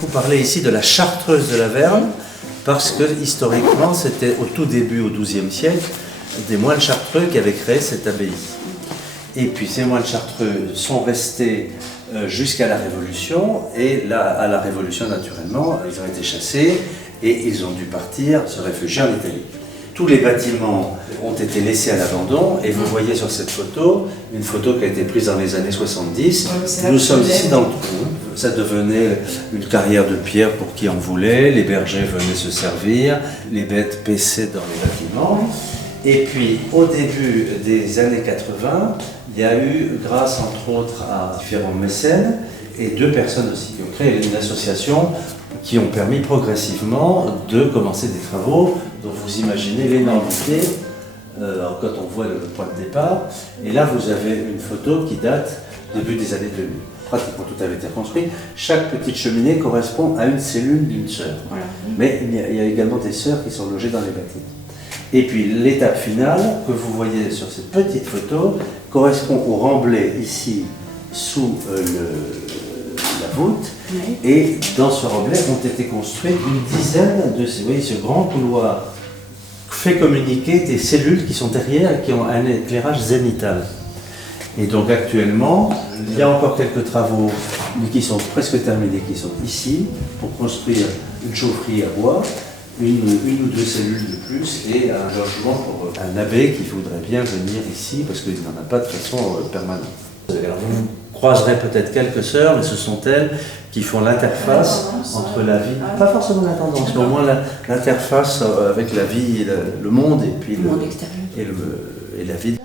Vous parlez ici de la Chartreuse de la Verne, parce que historiquement, c'était au tout début, au XIIe siècle, des moines chartreux qui avaient créé cette abbaye. Et puis ces moines chartreux sont restés jusqu'à la Révolution, et là, à la Révolution, naturellement, ils ont été chassés et ils ont dû partir, se réfugier en Italie. Tous les bâtiments ont été laissés à l'abandon, et vous voyez sur cette photo, une photo qui a été prise dans les années 70. Nous sommes ici dans le trou. Ça devenait une carrière de pierre pour qui en voulait, les bergers venaient se servir, les bêtes paissaient dans les bâtiments. Et puis, au début des années 80, il y a eu, grâce entre autres à différents mécènes, et 2 personnes aussi qui ont créé une association qui ont permis progressivement de commencer des travaux dont vous imaginez l'énormité quand on voit le point de départ. Et là, vous avez une photo qui date du début des années 2000. Pratiquement tout avait été construit. Chaque petite cheminée correspond à une cellule d'une sœur. Voilà. Mais il y a également des sœurs qui sont logées dans les bâtiments. Et puis l'étape finale que vous voyez sur cette petite photo correspond au remblai ici sous la voûte. Oui. Et dans ce remblai ont été construites une dizaine de vous voyez, ce grand couloir fait communiquer des cellules qui sont derrière et qui ont un éclairage zénital. Et donc actuellement, il y a encore quelques travaux qui sont presque terminés, qui sont ici, pour construire une chaufferie à bois, une ou 2 cellules de plus et un logement pour un abbé qui voudrait bien venir ici parce qu'il n'en a pas de façon permanente. Alors vous croiserez peut-être quelques sœurs, mais ce sont elles qui font l'interface entre la vie, pas forcément la tendance, mais au moins l'interface avec la vie, le monde et puis le monde extérieur et la vie.